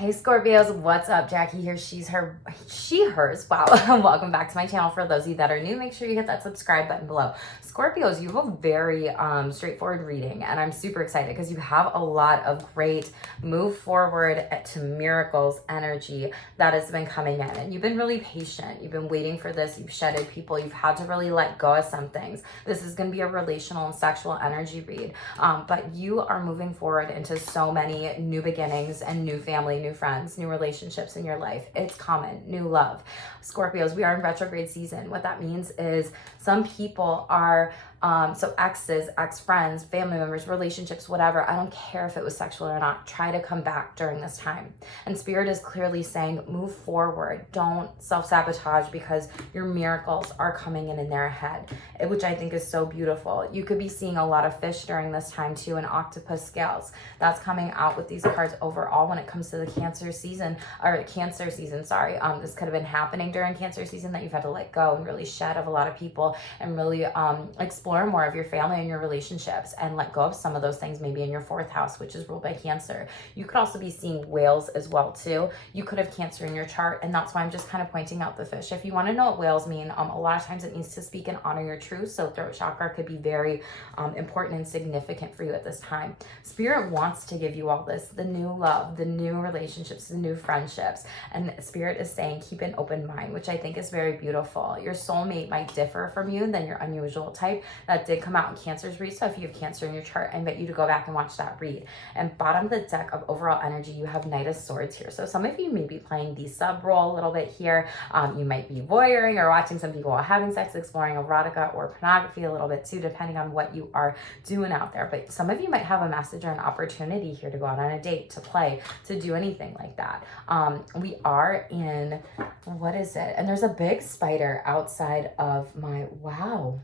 Hey Scorpios, what's up? Jackie here, she's her, she, hers. Wow. Welcome back to my channel. For those of you that are new, make sure you hit that subscribe button below. Scorpios, you have a very straightforward reading, and I'm super excited because you have a lot of great move forward to miracles energy that has been coming in, and you've been really patient. You've been waiting for this. You've shedded people. You've had to really let go of some things. This is going to be a relational and sexual energy read, but you are moving forward into so many new beginnings and new family, new friends, new relationships in your life. It's common, new love. Scorpios, we are in retrograde season. What that means is some people are so exes, ex-friends, family members, relationships, whatever. I don't care if it was sexual or not. Try to come back during this time. And Spirit is clearly saying, move forward. Don't self-sabotage because your miracles are coming in their head, which I think is so beautiful. You could be seeing a lot of fish during this time too, and octopus scales. That's coming out with these cards overall when it comes to the Cancer season, sorry. This could have been happening during Cancer season, that you've had to let go and really shed of a lot of people and really explore more of your family and your relationships and let go of some of those things, maybe in your 4th house, which is ruled by Cancer. You could also be seeing whales as well too. You could have Cancer in your chart, and that's why I'm just kind of pointing out the fish. If you want to know what whales mean, a lot of times it means to speak and honor your truth. So throat chakra could be very important and significant for you at this time. Spirit wants to give you all this, the new love, the new relationships, the new friendships, and Spirit is saying keep an open mind, which I think is very beautiful. Your soulmate might differ from you than your unusual type. That did come out in Cancer's read, so if you have Cancer in your chart, I invite you to go back and watch that read. And bottom of the deck of overall energy, you have Knight of Swords here. So some of you may be playing the sub role a little bit here. You might be voyeuring or watching some people while having sex, exploring erotica or pornography a little bit too, depending on what you are doing out there. But some of you might have a message or an opportunity here to go out on a date, to play, to do anything like that. We are in, what is it? And there's a big spider outside of my, wow.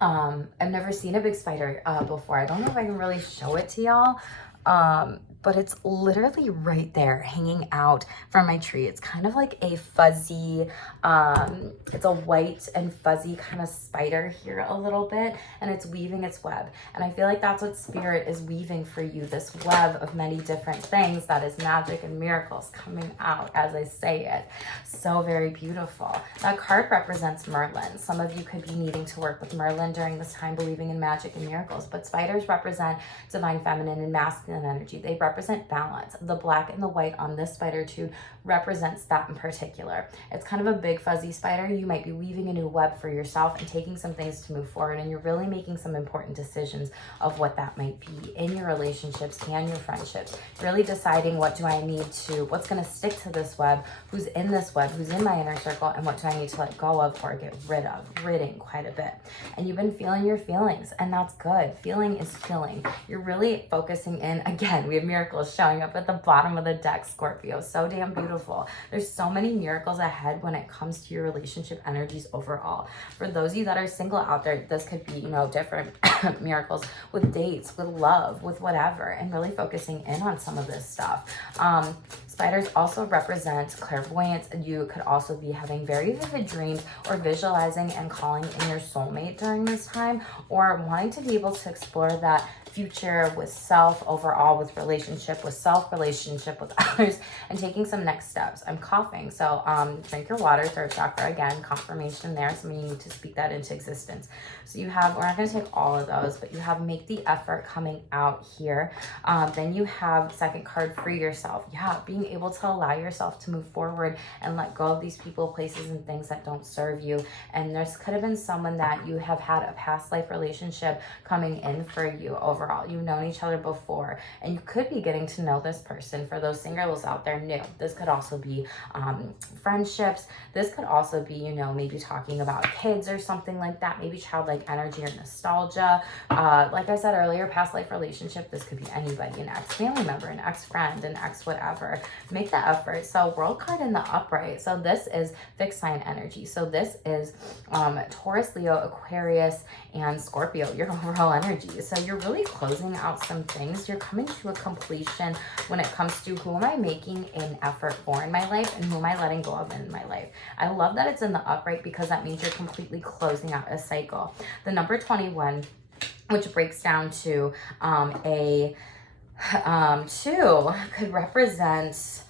I've never seen a big spider before. I don't know if I can really show it to y'all. But it's literally right there hanging out from my tree. It's kind of like a fuzzy, it's a white and fuzzy kind of spider here a little bit, and it's weaving its web. And I feel like that's what Spirit is weaving for you, this web of many different things that is magic and miracles coming out as I say it. So very beautiful. That card represents Merlin. Some of you could be needing to work with Merlin during this time, believing in magic and miracles, but spiders represent divine feminine and masculine energy. They represent balance. The black and the white on this spider too represents that in particular. It's kind of a big fuzzy spider. You might be weaving a new web for yourself and taking some things to move forward, and you're really making some important decisions of what that might be in your relationships and your friendships. Really deciding, what do I need to, what's going to stick to this web, who's in this web, who's in my inner circle, and what do I need to let go of or get rid of, ridding quite a bit. And you've been feeling your feelings, and that's good. Feeling is healing. You're really focusing in. Again, we have miracles showing up at the bottom of the deck, Scorpio. So damn beautiful. There's so many miracles ahead when it comes to your relationship energies overall. For those of you that are single out there, this could be, different miracles with dates, with love, with whatever, and really focusing in on some of this stuff. Spiders also represent clairvoyance. You could also be having very vivid dreams or visualizing and calling in your soulmate during this time, or wanting to be able to explore that future with self overall, with relationship with self, relationship with others, and taking some next steps. I'm coughing, so drink your water, third chakra, again, confirmation there. So you need to speak that into existence. So you have, we're not going to take all of those, but you have make the effort coming out here. Then you have second card, free yourself. Yeah, being able to allow yourself to move forward and let go of these people, places, and things that don't serve you. And there's could have been someone that you have had a past life relationship coming in for you overall. You've known each other before, and you could be getting to know this person. For those singles out there, new. This could also be friendships. This could also be, maybe talking about kids or something like that. Maybe childlike energy or nostalgia. Like I said earlier, past life relationship. This could be anybody, an ex-family member, an ex-friend, an ex-whatever. Make the effort. So world card in the upright. So this is fixed sign energy. So this is Taurus, Leo, Aquarius, and Scorpio, your overall energy. So you're really closing out some things. You're coming to a completion when it comes to who am I making an effort for in my life and who am I letting go of in my life. I love that it's in the upright because that means you're completely closing out a cycle. The number 21, which breaks down to a 2, could represent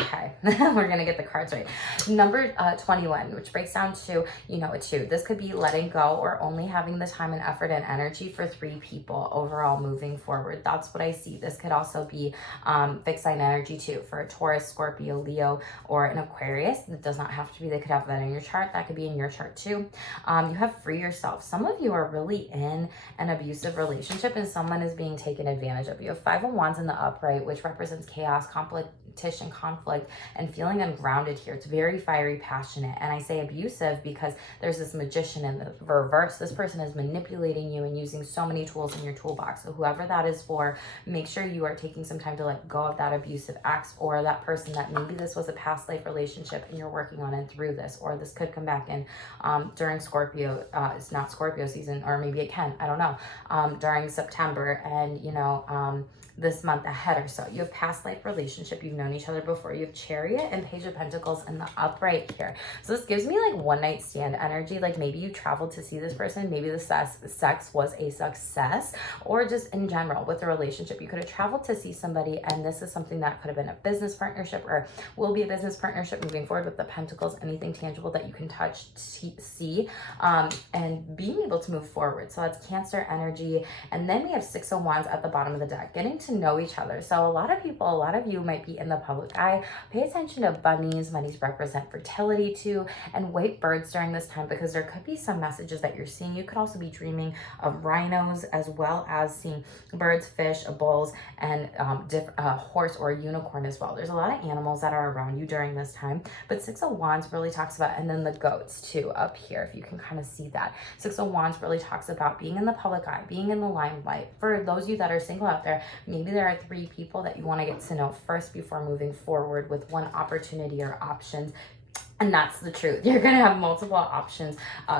Okay, we're going to get the cards right. Number 21, which breaks down to, a 2. This could be letting go or only having the time and effort and energy for 3 people overall moving forward. That's what I see. This could also be fixed sign energy too for a Taurus, Scorpio, Leo, or an Aquarius. It does not have to be. They could have that in your chart. That could be in your chart too. You have free yourself. Some of you are really in an abusive relationship and someone is being taken advantage of. You have 5 of Wands in the upright, which represents chaos, competition, conflict, and feeling ungrounded here. It's very fiery, passionate. And I say abusive because there's this magician in the reverse. This person is manipulating you and using so many tools in your toolbox. So whoever that is for, make sure you are taking some time to let go of that abusive ex or that person that maybe this was a past life relationship and you're working on it through this, or this could come back in during Scorpio. It's not Scorpio season, or maybe it can, I don't know, during September and, this month ahead or so. You have past life relationship. You've known each other before. You have Chariot and Page of Pentacles in the upright here. So this gives me like one night stand energy. Like maybe you traveled to see this person. Maybe the sex was a success, or just in general with the relationship. You could have traveled to see somebody, and this is something that could have been a business partnership or will be a business partnership moving forward with the Pentacles, anything tangible that you can touch, see, and being able to move forward. So that's Cancer energy. And then we have 6 of Wands at the bottom of the deck, getting to know each other. So a lot of you might be in the public eye. Pay attention to bunnies. Bunnies represent fertility too, and white birds during this time, because there could be some messages that you're seeing. You could also be dreaming of rhinos, as well as seeing birds, fish, bulls, and horse or unicorn as well. There's a lot of animals that are around you during this time, but 6 of Wands really talks about, and then the goats too up here, if you can kind of see that. 6 of Wands really talks about being in the public eye, being in the limelight. For those of you that are single out there, maybe there are 3 people that you want to get to know first before moving forward with one opportunity or options. And that's the truth. You're going to have multiple options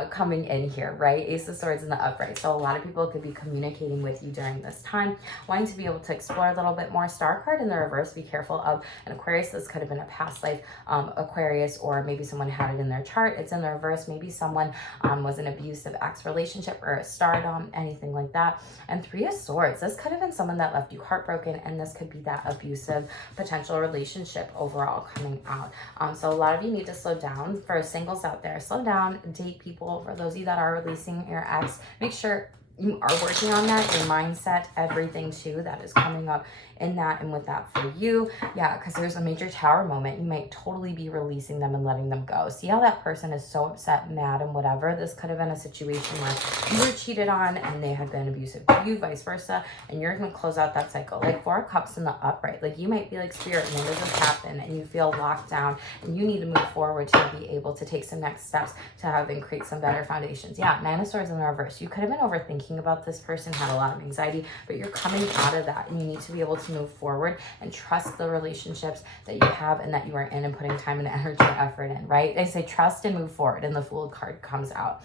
coming in here, right? Ace of Swords in the upright. So a lot of people could be communicating with you during this time, wanting to be able to explore a little bit more. Star card in the reverse. Be careful of an Aquarius. This could have been a past life Aquarius, or maybe someone had it in their chart. It's in the reverse. Maybe someone was an abusive ex relationship or a stardom, anything like that. And 3 of Swords. This could have been someone that left you heartbroken, and this could be that abusive potential relationship overall coming out. So a lot of you need to slow down. For singles out there, slow down, date people. For those of you that are releasing your ex, make sure you are working on that, your mindset, everything too that is coming up in that and with that for you. Yeah, because there's a major Tower moment. You might totally be releasing them and letting them go. See how that person is so upset, mad, and whatever. This could have been a situation where you were cheated on and they had been abusive to you, vice versa, and you're going to close out that cycle. Like 4 of Cups in the upright. Like you might be like, Spirit, when does this happen? And you feel locked down and you need to move forward to be able to take some next steps to have and create some better foundations. Yeah, 9 of Swords in the reverse. You could have been overthinking about this person, had a lot of anxiety, but you're coming out of that, and you need to be able to move forward and trust the relationships that you have and that you are in, and putting time and energy and effort in, right? I say trust and move forward, and the Fool card comes out.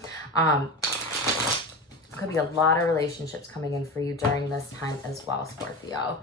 Could be a lot of relationships coming in for you during this time as well, Scorpio.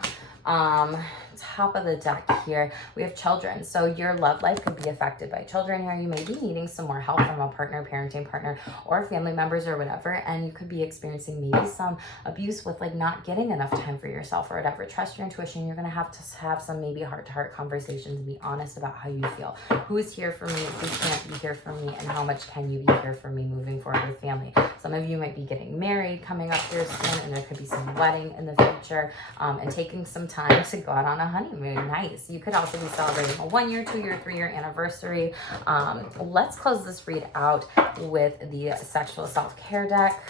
Top of the deck here, we have children. So your love life could be affected by children here. You may be needing some more help from a partner, parenting partner, or family members or whatever. And you could be experiencing maybe some abuse with like not getting enough time for yourself or whatever. Trust your intuition. You're going to have some maybe heart-to-heart conversations and be honest about how you feel. Who is here for me? Who can't be here for me? And how much can you be here for me moving forward with family? Some of you might be getting married coming up here soon, and there could be some wedding in the future, and taking some time to go out on a honeymoon. Nice. You could also be celebrating a 1-year, 2-year, 3-year anniversary. Let's close this read out with the sexual self-care deck.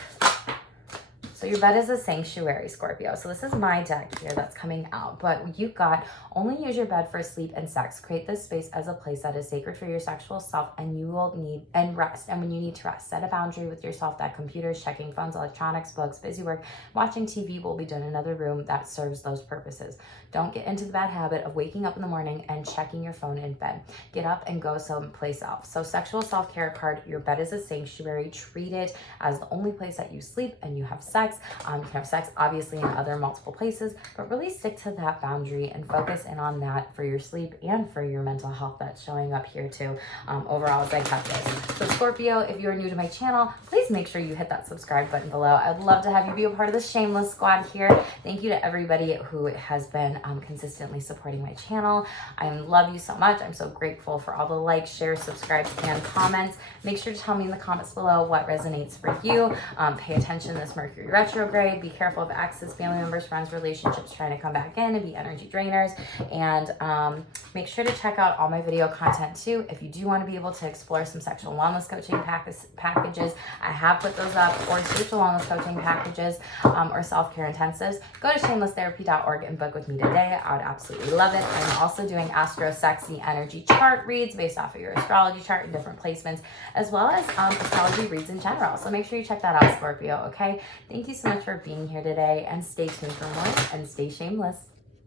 So your bed is a sanctuary, Scorpio. So this is my deck here that's coming out, but you've got only use your bed for sleep and sex. Create this space as a place that is sacred for your sexual self, and you will need and rest. And when you need to rest, set a boundary with yourself that computers, checking phones, electronics, books, busy work, watching TV will be done in another room that serves those purposes. Don't get into the bad habit of waking up in the morning and checking your phone in bed. Get up and go someplace else. So sexual self-care card, your bed is a sanctuary. Treat it as the only place that you sleep and you have sex. sex. You can have sex obviously in other multiple places, but really stick to that boundary and focus in on that for your sleep and for your mental health that's showing up here too, overall as I cut this. So Scorpio, if you're new to my channel, please make sure you hit that subscribe button below. I'd love to have you be a part of the Shameless squad here. Thank you to everybody who has been consistently supporting my channel. I love you so much. I'm so grateful for all the likes, shares, subscribes, and comments. Make sure to tell me in the comments below what resonates for you. Pay attention to this Mercury retrograde. Be careful of exes, family members, friends, relationships trying to come back in and be energy drainers. And make sure to check out all my video content too. If you do want to be able to explore some sexual wellness coaching packages, I have put those up, or spiritual wellness coaching packages, or self-care intensives. Go to shamelesstherapy.org and book with me today. I would absolutely love it. I'm also doing Astro Sexy Energy chart reads based off of your astrology chart and different placements, as well as astrology reads in general. So make sure you check that out, Scorpio, okay? Thank you so much for being here today, and stay tuned for more, and stay shameless.